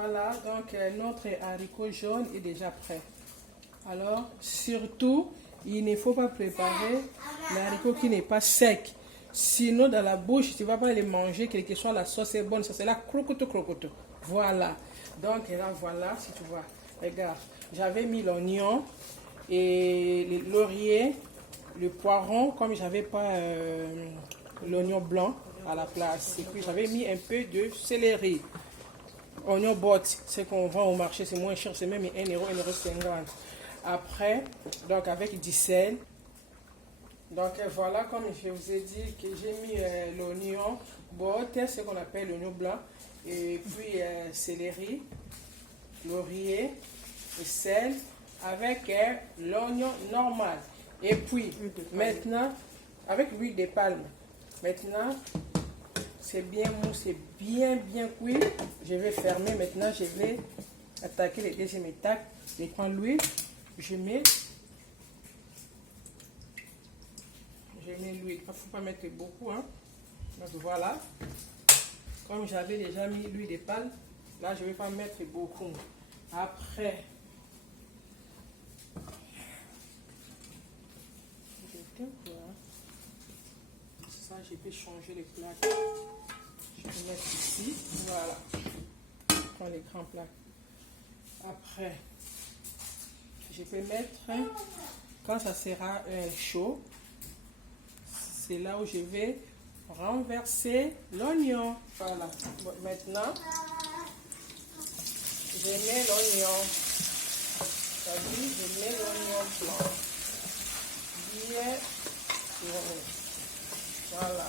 Voilà, donc notre haricot jaune est déjà prêt. Alors, surtout, il ne faut pas préparer l'haricot qui n'est pas sec. Sinon, dans la bouche, tu ne vas pas les manger, quelle que soit la sauce est bonne. Ça, c'est la crocoto, crocoto. Voilà. Donc, là, voilà, si tu vois. Regarde, j'avais mis l'oignon et le laurier, le poiron, comme j'avais pas l'oignon blanc à la place. Et puis, j'avais mis un peu de céleri. Oignon botte, c'est qu'on vend au marché, c'est moins cher, c'est même 1 euro, 1,50 €. Après, donc avec du sel. Donc voilà, comme je vous ai dit, que j'ai mis l'oignon botte, ce qu'on appelle l'oignon blanc, et puis céleri, laurier, et sel, avec l'oignon normal. Et puis, maintenant, avec l'huile de palme. Maintenant, c'est bien mou, c'est bien cuit. Je vais fermer maintenant, je vais attaquer les deuxième étape. Je prends l'huile, je mets l'huile. Il ne faut pas mettre beaucoup, hein. Donc voilà, comme j'avais déjà mis l'huile de palme, là je ne vais pas mettre beaucoup. Après, ça je peux changer les plaques. Je vais mettre ici, voilà. Je prends les grands plaques. Après, je peux mettre, quand ça sera chaud, c'est là où je vais renverser l'oignon. Voilà. Bon, maintenant, je mets l'oignon. C'est-à-dire, je mets l'oignon blanc. Bien tourné. Voilà.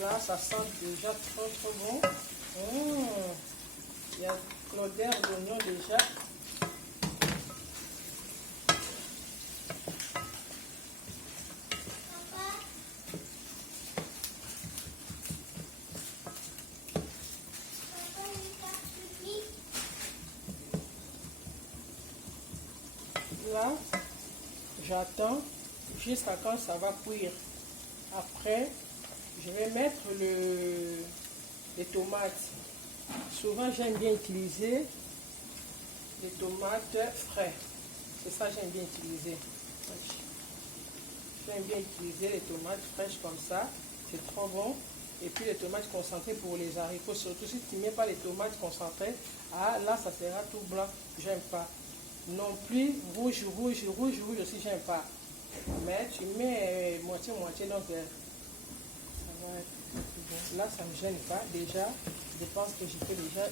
Là, ça sent déjà trop bon. Il y a l'odeur d'oignon déjà. Là, j'attends jusqu'à quand ça va cuire. Après, je vais mettre les tomates. Souvent, j'aime bien utiliser les tomates frais. C'est ça que j'aime bien utiliser. J'aime bien utiliser les tomates fraîches comme ça. C'est trop bon. Et puis les tomates concentrées pour les haricots. Surtout si tu ne mets pas les tomates concentrées. Ah, là, ça sera tout blanc. J'aime pas. Non plus rouge aussi, j'aime pas. Mais tu mets moitié, donc ça va être bon. Là, ça ne me gêne pas. Déjà, je pense que je peux déjà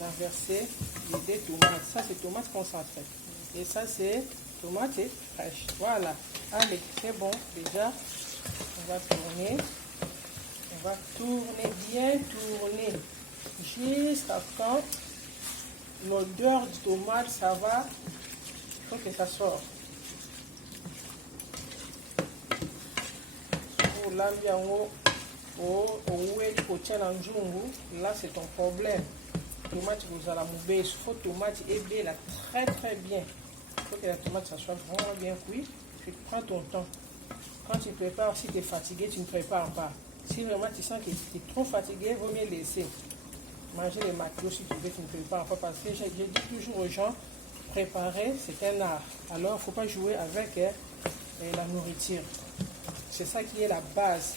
renverser les deux tomates. Ça, c'est tomates concentrées. Et ça, c'est tomates fraîches. Voilà. Allez, c'est bon. Déjà, on va tourner. On va tourner, bien tourner. Jusqu'à quand l'odeur du tomate, ça va. Il faut que ça sorte. Là, c'est ton problème. Tomate, vous allez mouiller. Il faut tomate et bien là, très bien. Il faut que la tomate ça soit vraiment bien cuite. Tu prends ton temps. Quand tu prépares, si tu es fatigué, tu ne prépares pas. Si vraiment tu sens que tu es trop fatigué, il vaut mieux laisser. Manger les macros si tu veux, tu ne prépares pas. Parce que je dis toujours aux gens, préparer, c'est un art. Alors, il ne faut pas jouer avec la nourriture. C'est ça qui est la base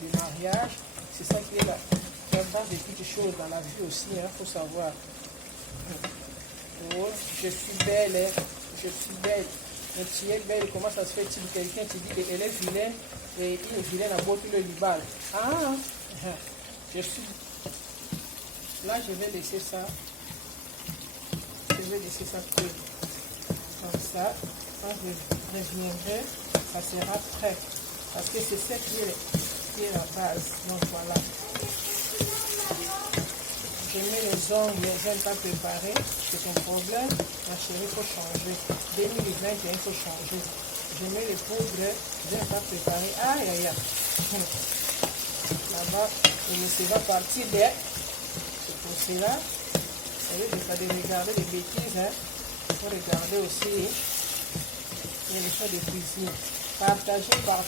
du mariage. C'est ça qui est la base de toutes les choses dans la vie aussi. Il faut savoir. Oh, je suis belle, hein. Je suis belle. Mais tu es belle, comment ça se fait-il? Quelqu'un te dit qu'elle est vilaine et il est vilaine à boire tout le libal. Ah, je suis. Là, je vais laisser ça. Je vais laisser ça cuire. Comme ça. Quand je reviendrai, ça sera prêt. Parce que c'est ça qui est la base. Donc voilà. Je mets les ongles, je n'aime pas préparer. C'est ton problème. Ma chérie, il faut changer. 2021, il faut changer. Je mets les poudres, je n'aime pas préparer. Aïe, aïe, aïe. Là-bas, il va partir de. C'est pour cela. Au lieu de regarder les bêtises, hein, il faut regarder aussi les choses de cuisine. Partagez. Voilà.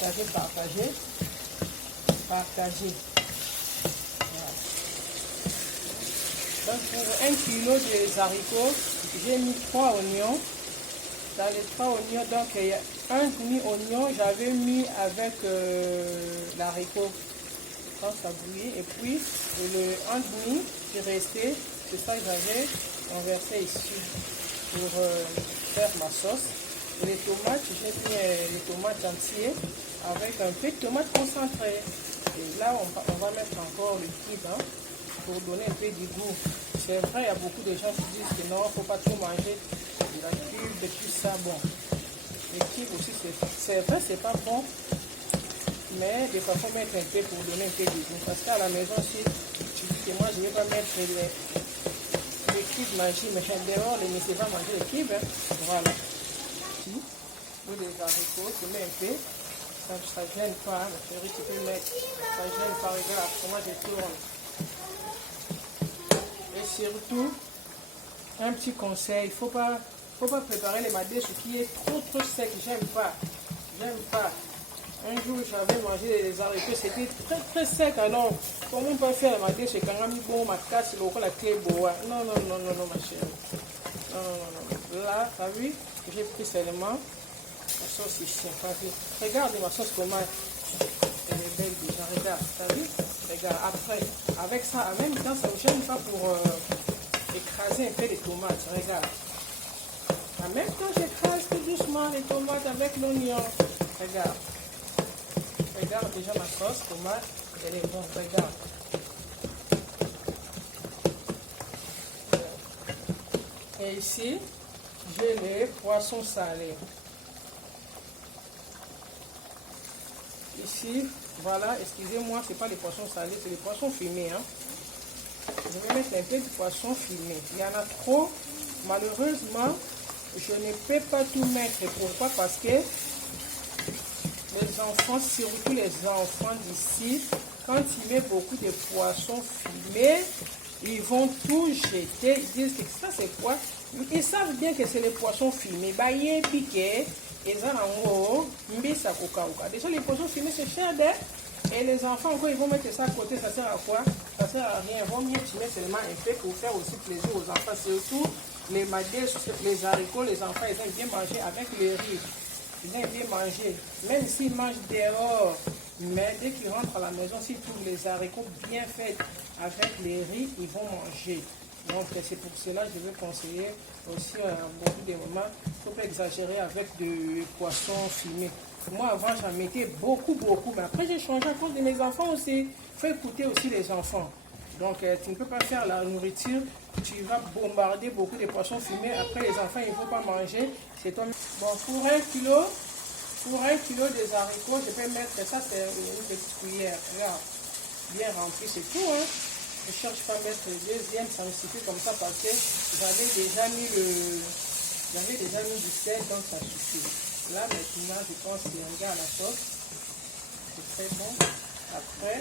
Donc pour 1 kilo de haricots, j'ai mis 3 oignons. Dans les 3 oignons, donc il y a un demi-oignon, j'avais mis avec l'haricot quand ça bouillit. Et puis le un demi qui restait, c'est ça que j'avais renversé ici pour faire ma sauce. Et les tomates, j'ai mis les tomates entières avec un peu de tomate concentrée. Et là, on va mettre encore le cube pour donner un peu de goût. C'est vrai, il y a beaucoup de gens qui disent que non, il ne faut pas trop manger de la cube et tout ça. Bon, le cube aussi, c'est vrai, c'est pas bon. Mais des fois, il faut mettre un peu pour donner un peu de goût. Parce qu'à la maison, si tu dis que moi, je ne vais pas mettre le cube magie, mais dehors, les messieurs vont manger le cube. Voilà. Ou des haricots, tu mets un peu. Ça ne gêne pas, ma chérie, tu peux mettre. Ça ne gêne pas, regarde comment je tourne. Et surtout, un petit conseil, il ne faut pas préparer les madèches qui est trop sec. J'aime pas. Un jour, j'avais mangé des haricots, c'était très sec. Alors, comment on peut faire la madèche quand on a mis bon, ma casse, la clé bois. Non, ma chérie. Non. Là, tu as vu, j'ai pris seulement la sauce ici. Regarde ma sauce comment elle est belle déjà. Regarde, tu as vu? Regarde, après, avec ça, en même temps, ça ne gêne pas pour écraser un peu les tomates. Regarde. En même temps, j'écrase tout doucement les tomates avec l'oignon. Regarde. Regarde déjà ma sauce tomate. Elle est bonne. Regarde. Et ici, j'ai les poissons salés. Ici, voilà, excusez-moi, ce n'est pas les poissons salés, c'est les poissons fumés. Je vais mettre un peu de poisson fumé. Il y en a trop. Malheureusement, je ne peux pas tout mettre. Pourquoi? Parce que les enfants, surtout les enfants d'ici, quand ils mettent beaucoup de poissons fumés, ils vont tout jeter. Ils disent que ça c'est quoi? Ils savent bien que c'est les poissons fumés. Bah, il est piqué. Déjà, les poissons fumés, c'est cher d'air. Et les enfants, encore, ils vont mettre ça à côté. Ça sert à quoi? Ça sert à rien. Ils vont mieux tirer seulement un peu pour faire aussi plaisir aux enfants. Surtout les madèches, les haricots, les enfants, ils aiment bien manger avec le riz. Ils aiment bien manger. Même s'ils mangent dehors. Mais dès qu'ils rentrent à la maison, s'ils trouvent les haricots bien faits avec les riz, ils vont manger. Donc c'est pour cela que je vais conseiller aussi à beaucoup de moments, il ne faut pas exagérer avec des poissons fumés. Moi avant j'en mettais beaucoup, mais après j'ai changé à cause de mes enfants aussi. Il faut écouter aussi les enfants. Donc tu ne peux pas faire la nourriture, tu vas bombarder beaucoup de poissons fumés. Après les enfants ils ne vont pas manger. C'est toi. Bon, pour 1 kilo de haricots, je peux mettre ça, c'est une petite cuillère. Regarde, bien rempli, c'est tout. Je ne cherche pas à mettre le deuxième, ça me suffit comme ça parce que j'avais déjà mis du sel, donc ça suffit. Là maintenant, je pense que regarde la sauce, c'est très bon. Après,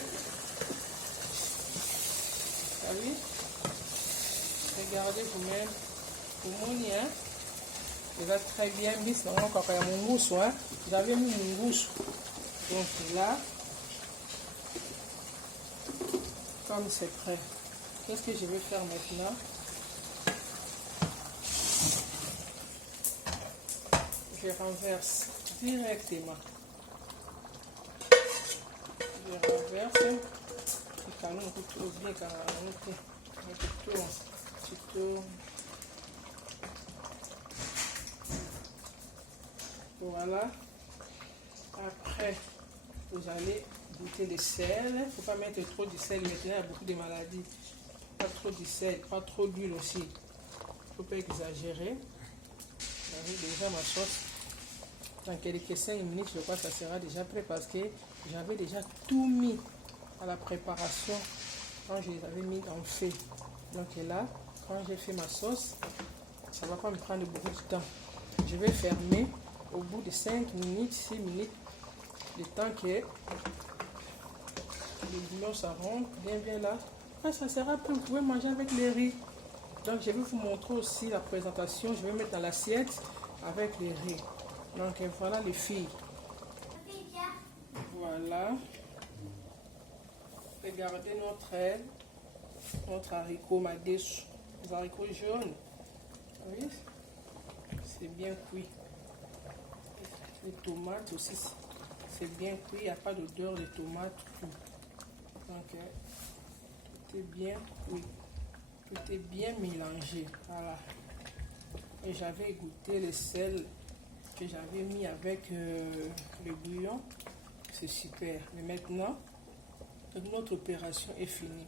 vous savez, regardez vous-même, pour mon lien, il va très bien mis dans mon papa, mon mousse, j'avais mis mon mousse. Donc là, comme c'est prêt, qu'est-ce que je vais faire maintenant? Je renverse directement. Je renverse. Voilà. Après, vous allez goûter le sel. Il ne faut pas mettre trop de sel. Maintenant, il y a beaucoup de maladies. Pas trop de sel, pas trop d'huile aussi. Il ne faut pas exagérer. Vous avez déjà ma sauce. Dans quelques 5 minutes, je crois que ça sera déjà prêt parce que j'avais déjà tout mis à la préparation quand je les avais mis en feu. Donc là, quand j'ai fait ma sauce, ça ne va pas me prendre beaucoup de temps. Je vais fermer au bout de 5 minutes, 6 minutes, le temps que le bouillon s'arronde bien là. Après, ça sera prêt, vous pouvez manger avec les riz. Donc je vais vous montrer aussi la présentation. Je vais mettre dans l'assiette avec les riz. Donc voilà les filles. Voilà. Regardez notre aile. notre haricot madessu, les haricots jaunes. Oui, c'est bien cuit. Les tomates aussi, c'est bien cuit, il n'y a pas d'odeur de tomate. Donc, tout est bien cuit, tout est bien mélangé. Voilà. Et j'avais goûté le sel que j'avais mis avec le bouillon. C'est super. Mais maintenant, notre opération est finie.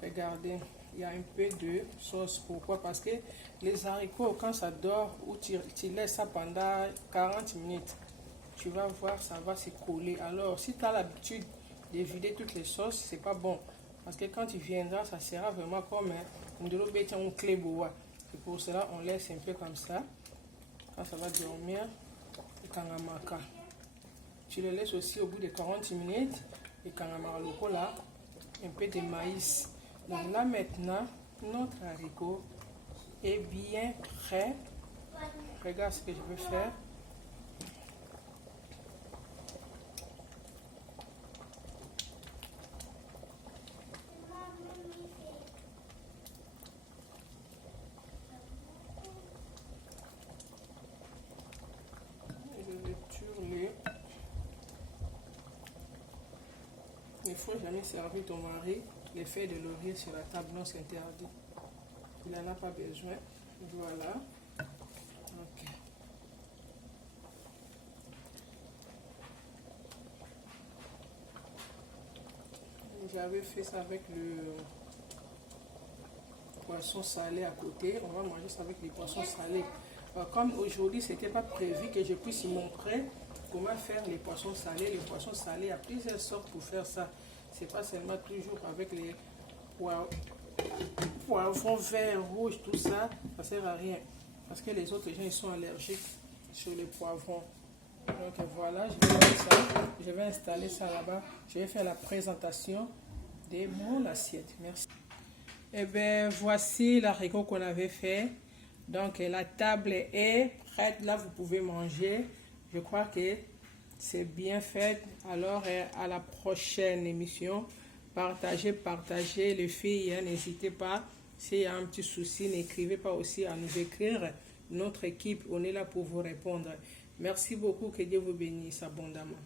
Regardez, il y a un peu de sauce. Pourquoi? Parce que les haricots, quand ça dort ou tu laisses ça pendant 40 minutes, tu vas voir, ça va se coller. Alors, si tu as l'habitude de vider toutes les sauces, c'est pas bon. Parce que quand tu viendras, ça sera vraiment comme un clé bois. C'est pour cela on laisse un peu comme ça. Quand ça va dormir, kangamaka. Tu le laisses aussi au bout de 40 minutes. Et kangamaka là, un peu de maïs. Donc là maintenant, notre haricot est bien prêt. Regarde ce que je vais faire. Il ne faut jamais servir ton mari les feuilles de laurier sur la table, non, c'est interdit. Il n'en a pas besoin. Voilà. Ok. J'avais fait ça avec le poisson salé à côté. On va manger ça avec les poissons salés. Comme aujourd'hui, ce n'était pas prévu que je puisse montrer comment faire les poissons salés. Les poissons salés, il y a plusieurs sortes pour faire ça. C'est pas seulement toujours avec les poivrons verts, rouges, tout ça. Ça sert à rien. Parce que les autres gens, ils sont allergiques sur les poivrons. Donc voilà, je vais installer ça là-bas. Je vais faire la présentation de mon assiette. Merci. Et bien, voici l'haricot qu'on avait fait. Donc la table est prête. Là, vous pouvez manger. Je crois que c'est bien fait. Alors, à la prochaine émission. Partagez les filles. N'hésitez pas. S'il y a un petit souci, n'écrivez pas aussi à nous écrire. Notre équipe, on est là pour vous répondre. Merci beaucoup. Que Dieu vous bénisse abondamment.